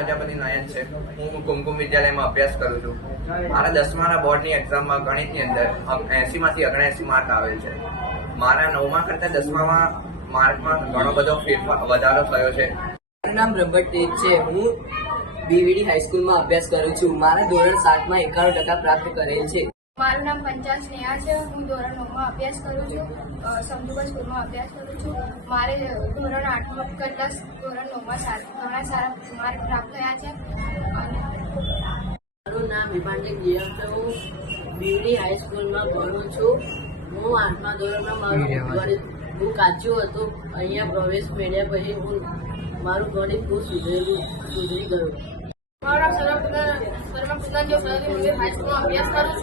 પ્રજાપતિ નયન છે. હું કુમકુમ વિદ્યાલયમાં અભ્યાસ કરું છું. મારા 10માના બોર્ડની એક્ઝામમાં ગણિતની અંદર 80માંથી 79 માર્ક આવેલ છે. મારા 9મા કરતાં 10મામાં માર્કમાં ઘણો બધો વધારો થયો છે. મારું નામ બ્રહ્મટ તેજ છે. હું બીવીડી હાઈસ્કૂલમાં અભ્યાસ કરું છું. મારા ધોરણ 7માં 91% પ્રાપ્ત કરેલ છે. મારું નામ પંચાલ સ્નેહા છે. હું ધોરણ 9માં અભ્યાસ કરું છું. સમજુબા સ્કૂલમાં અભ્યાસ કરું છું. મારે ધોરણ 8માં કરતાં ધોરણ 9માં ઘણા સારા માર્ક પ્રાપ્ત થયા છે. મારું નામ વિભાંજક જીએમ છે. હું બીવીડી હાઈસ્કૂલમાં ભણું છું. હું 8મા ધોરણમાં મારું ગણિત બહુ કાચું હતું. અહીંયા પ્રવેશ મેળવ્યા પછી મારું ગણિત બહુ સુધરી ગયું. મારું નામ સર્વકૃષ્ણ હાઈસ્કૂલમાં અભ્યાસ કરું છું.